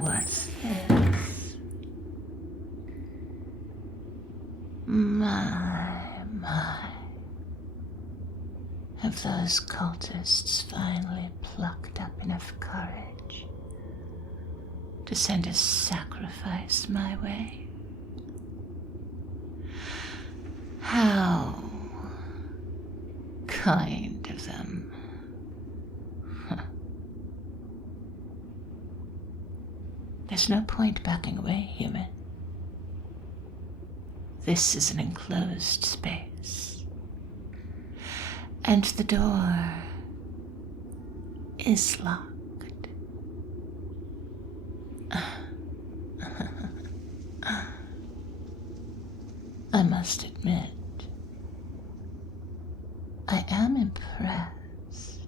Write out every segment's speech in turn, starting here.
What's this? My. Have those cultists finally plucked up enough courage to send a sacrifice my way? How kind of them. There's no point backing away, human. This is an enclosed space, and the door is locked. I must admit, I am impressed.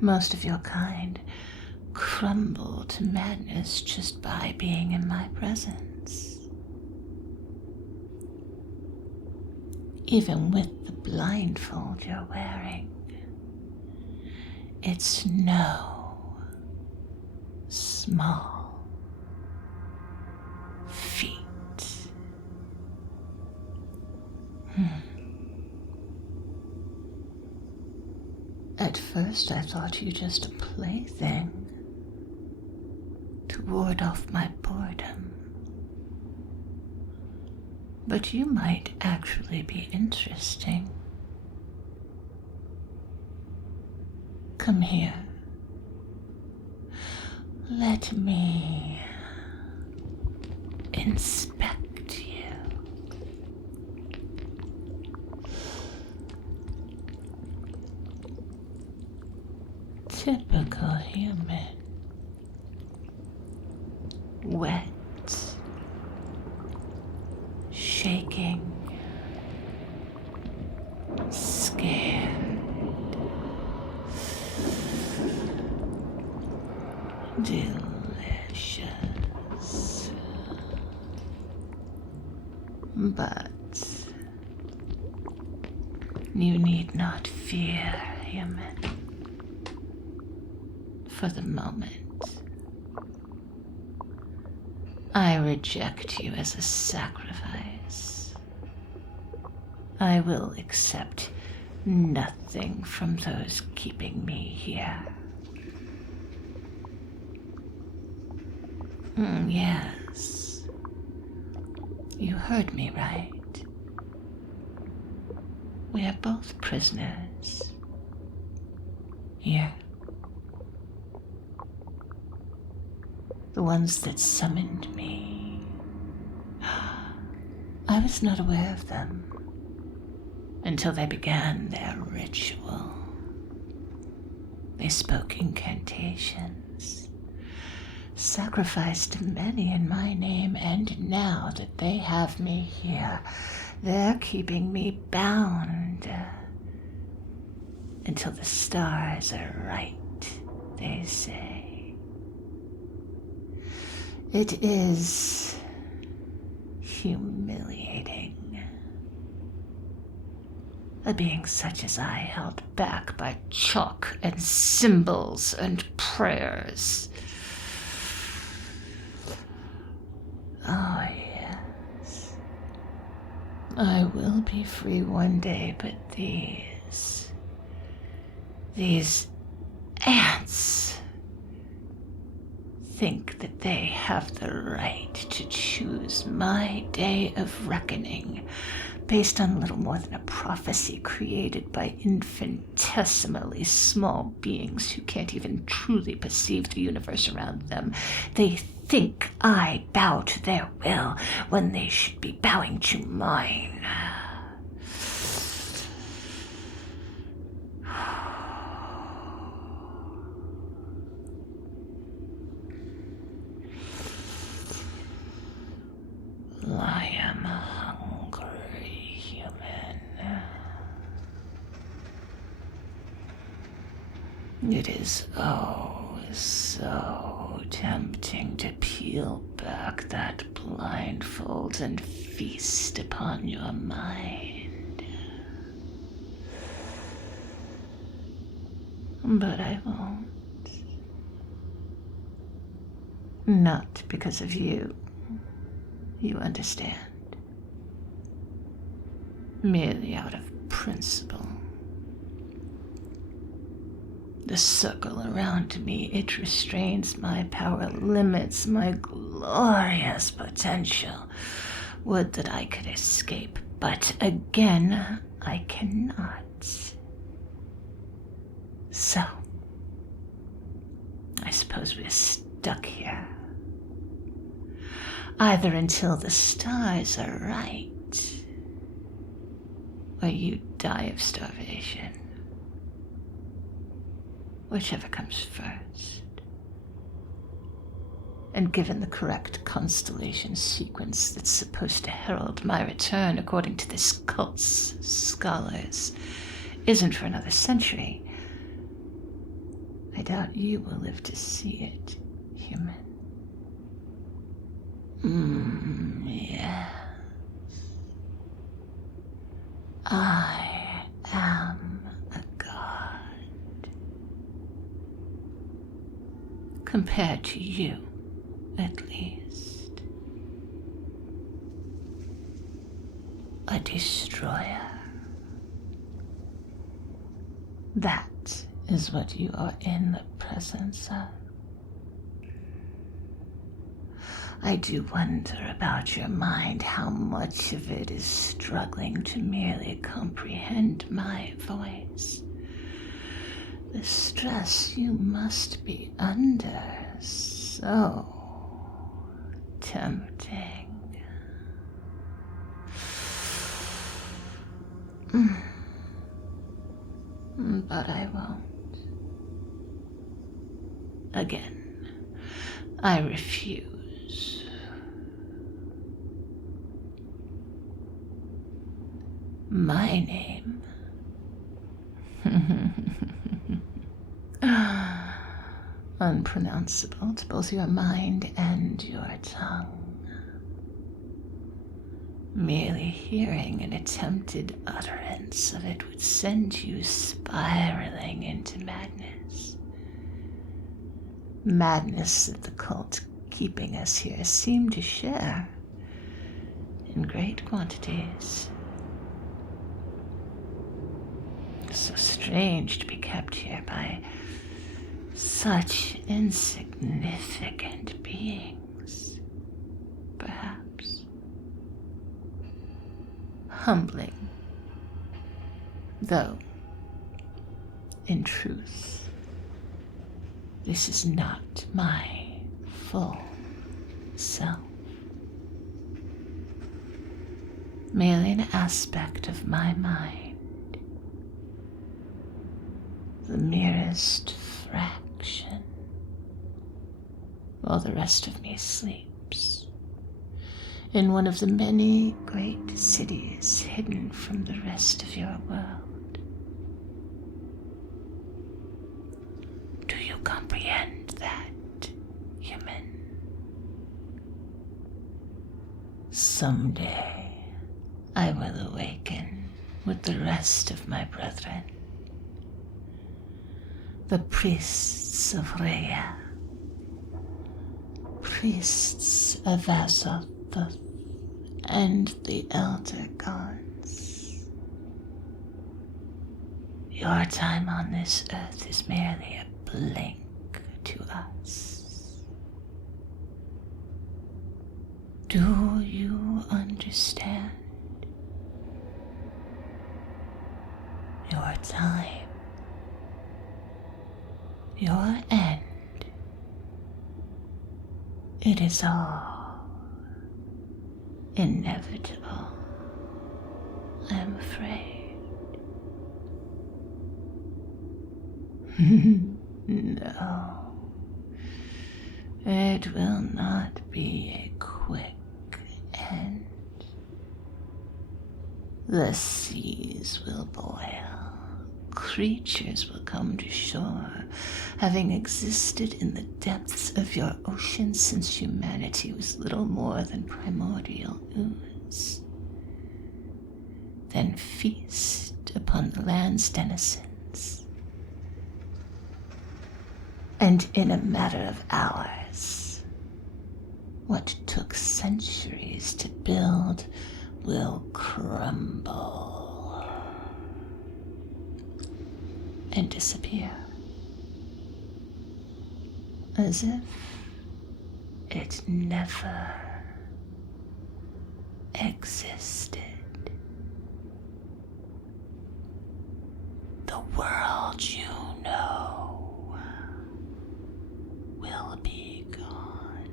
Most of your kind crumble to madness just by being in my presence. Even with the blindfold you're wearing, it's no small feat. At first I thought you just a plaything to ward off my boredom. But you might actually be interesting. Come here. Let me inspect you. Typical human. Wet. Shaking. Scared. Delicious. But you need not fear, human. For the moment, I reject you as a sacrifice. I will accept nothing from those keeping me here. Yes. You heard me right. We are both prisoners. Here. The ones that summoned me. I was not aware of them until they began their ritual. They spoke incantations, sacrificed many in my name, and now that they have me here, they're keeping me bound until the stars are right, they say. It is humiliating. A being such as I held back by chalk and symbols and prayers. Oh, yes. I will be free one day, but these ants think that they have the right to choose my day of reckoning based on little more than a prophecy created by infinitesimally small beings who can't even truly perceive the universe around them. They think I bow to their will when they should be bowing to mine. I am hungry, human. It is oh so tempting to peel back that blindfold and feast upon your mind. But I won't. Not because of you. You understand. Merely out of principle. The circle around me, it restrains my power, limits my glorious potential. Would that I could escape, but again, I cannot. So, I suppose we're stuck here. Either until the stars are right, or you die of starvation. Whichever comes first. And given the correct constellation sequence that's supposed to herald my return according to this cult's scholars isn't for another century, I doubt you will live to see it, human. Yes. I am a god. Compared to you, at least. A destroyer. That is what you are in the presence of. I do wonder about your mind, how much of it is struggling to merely comprehend my voice. The stress you must be under, so tempting. But I won't. Again, I refuse. My name unpronounceable to both your mind and your tongue. Merely hearing an attempted utterance of it would send you spiraling into madness. Madness that the cult keeping us here seem to share in great quantities. So strange to be kept here by such insignificant beings, perhaps. Humbling, though, in truth, this is not my full self. Merely an aspect of my mind. The merest fraction, while the rest of me sleeps in one of the many great cities hidden from the rest of your world. Do you comprehend that, human? Someday I will awaken with the rest of my brethren, the priests of Rhea, priests of Azoth, and the elder gods. Your time on this earth is merely a blink to us. Do you understand? Your time, your end, it is all inevitable, I'm afraid. No, it will not be a quick end. The seas will boil, creatures will come to shore, having existed in the depths of your ocean since humanity was little more than primordial ooze. Then feast upon the land's denizens. And in a matter of hours, What took centuries to build will crumble and disappear, as if it never existed. The world you know will be gone,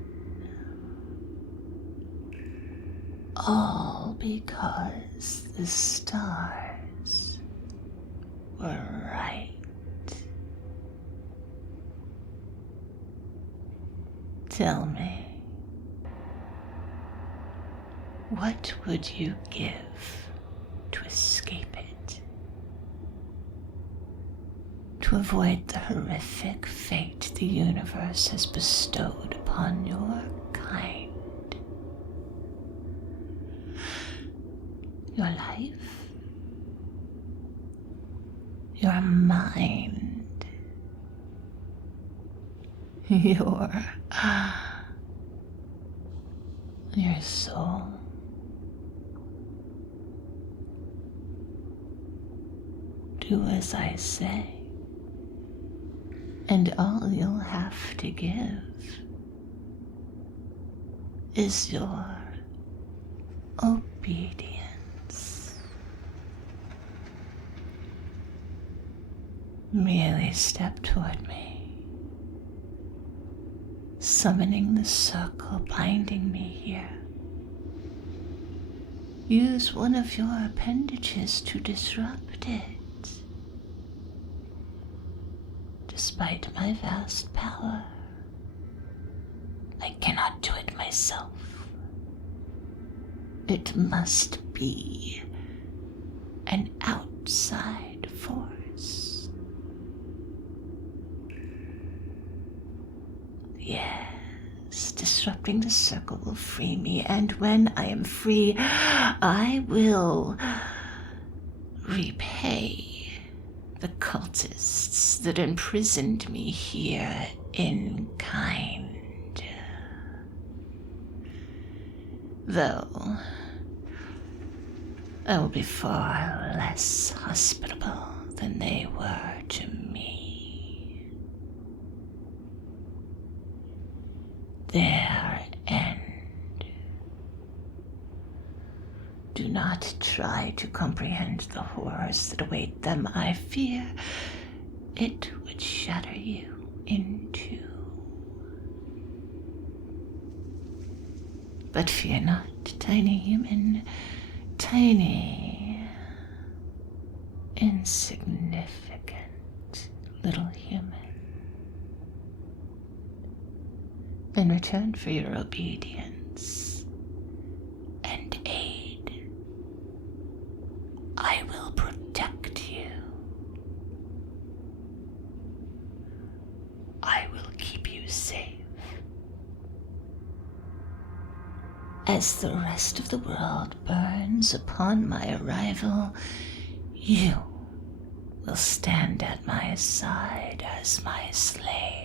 all because the stars were right. Tell me, what would you give to escape it? To avoid the horrific fate the universe has bestowed upon your kind? Your life? Your mind? Your soul? Do as I say, and all you'll have to give is your obedience. Merely step toward me, summoning the circle binding me here. Use one of your appendages to disrupt it. Despite my vast power, I cannot do it myself. It must be an outside force. Yes, disrupting the circle will free me, and when I am free, I will repay the cultists that imprisoned me here in kind. Though I will be far less hospitable than they were to me. Their end. Do not try to comprehend the horrors that await them. I fear it would shatter you in two. But fear not, tiny human, tiny, insignificant little human. In return for your obedience and aid, I will protect you. I will keep you safe. As the rest of the world burns upon my arrival, you will stand at my side as my slave.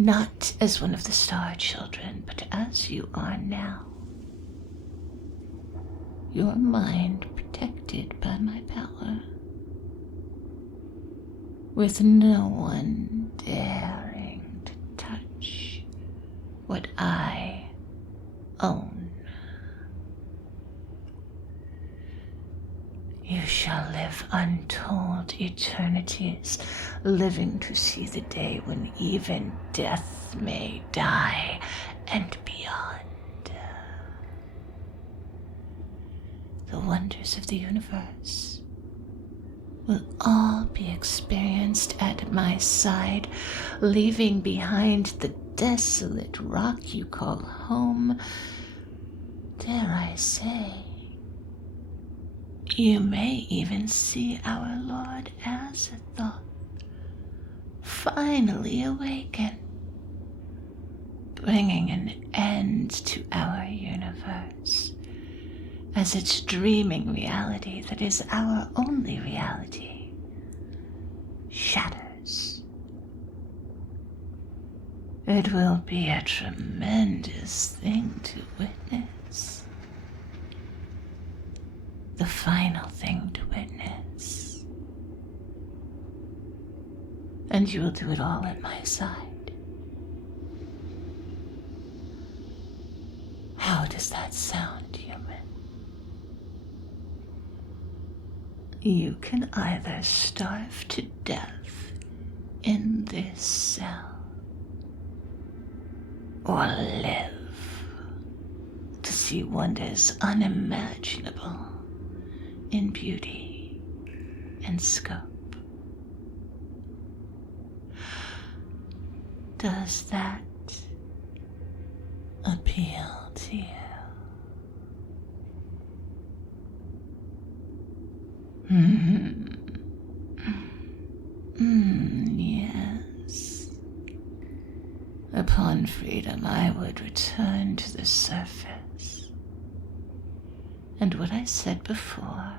Not as one of the Star Children, but as you are now. Your mind protected by my power, with no one daring to touch what I own. You shall live untold eternities, living to see the day when even death may die and beyond. The wonders of the universe will all be experienced at my side, leaving behind the desolate rock you call home. Dare I say, you may even see our Lord Azathoth finally awaken, bringing an end to our universe, as its dreaming reality that is our only reality shatters. It will be a tremendous thing to witness. The final thing to witness. And you will do it all at my side. How does that sound, human? You can either starve to death in this cell, or live to see wonders unimaginable in beauty and scope. Does that appeal to you? Yes. Upon freedom, I would return to the surface. And what I said before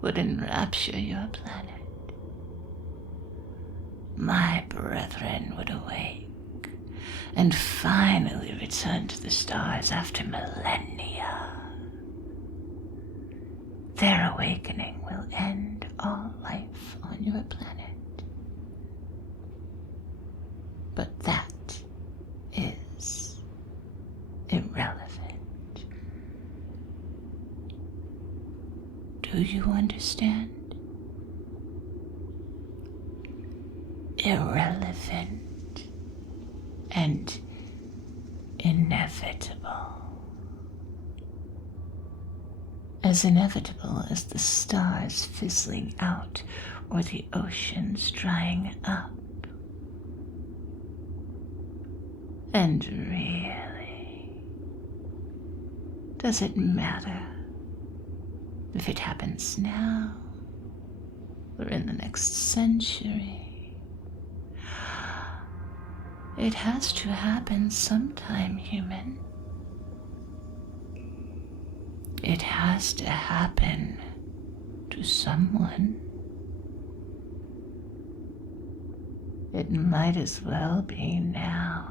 would enrapture your planet. My brethren would awake and finally return to the stars after millennia. Their awakening will end all life on your planet. But that is irrelevant. Do you understand? Irrelevant and inevitable. As inevitable as the stars fizzling out or the oceans drying up. And really, does it matter if it happens now or in the next century? It has to happen sometime, human. It has to happen to someone. It might as well be now.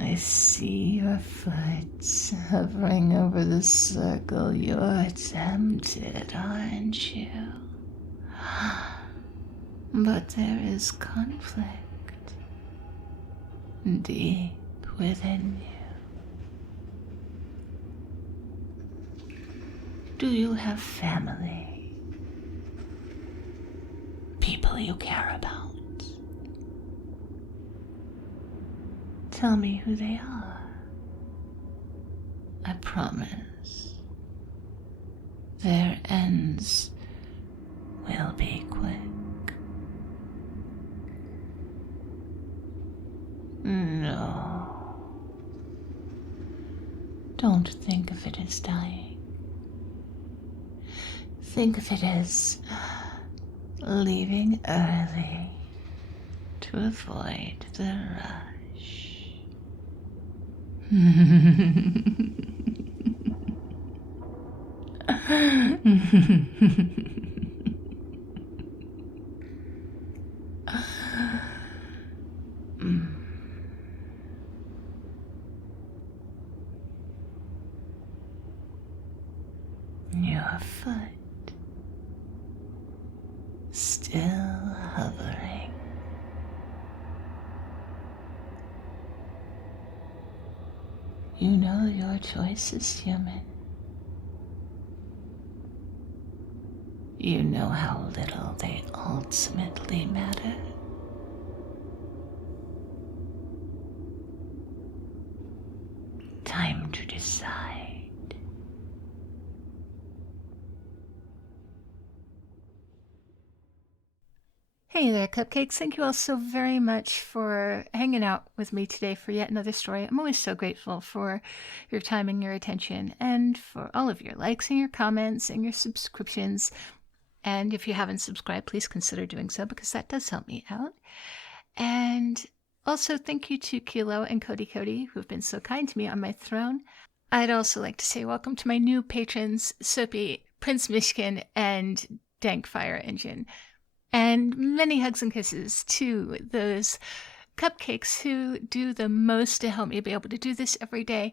I see your foot hovering over the circle. You're tempted, aren't you? But there is conflict deep within you. Do you have family? People you care about? Tell me who they are. I promise their ends will be quick. No. Don't think of it as dying. Think of it as leaving early to avoid the rush. Your foot still hovering. You know your choices, human. You know how little they ultimately matter. Time to decide. Hey there, Cupcakes. Thank you all so very much for hanging out with me today for yet another story. I'm always so grateful for your time and your attention, and for all of your likes and your comments and your subscriptions. And if you haven't subscribed, please consider doing so, because that does help me out. And also thank you to Kilo and Cody, who have been so kind to me on my throne. I'd also like to say welcome to my new patrons, Soapy, Prince Mishkin, and Dank Fire Engine. And many hugs and kisses to those cupcakes who do the most to help me be able to do this every day.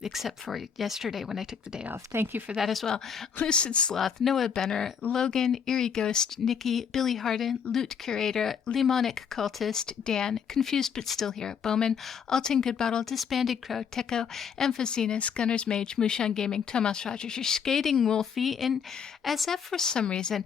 Except for yesterday when I took the day off. Thank you for that as well. Lucid Sloth, Noah Benner, Logan, Eerie Ghost, Nikki, Billy Harden, Loot Curator, Lemonic Cultist, Dan, Confused But Still Here, Bowman, Alton Goodbottle, Disbanded Crow, Techo, Emphasinus, Gunner's Mage, Mushan Gaming, Thomas Rogers, Your Skating Wolfie, and SF for some reason.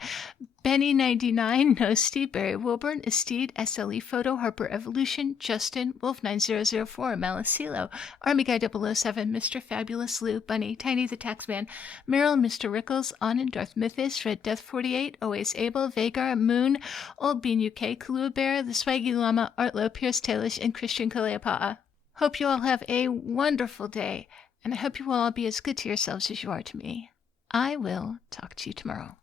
Benny99, Nosti, Barry Wilburn, Esteed, SLE Photo, Harper Evolution, Justin, Wolf9004, Malicilo, Army Guy 007, Mr. Fabulous, Lou, Bunny, Tiny the Taxman, Meryl, Mr. Rickles, Onin, Darth Mythis, Red Death 48, Always Able, Vagar, Moon, Old Bean UK, Kalua Bear, The Swaggy Llama, Artlo, Pierce Tailish, and Christian Kaleapa'a. Hope you all have a wonderful day, and I hope you will all be as good to yourselves as you are to me. I will talk to you tomorrow.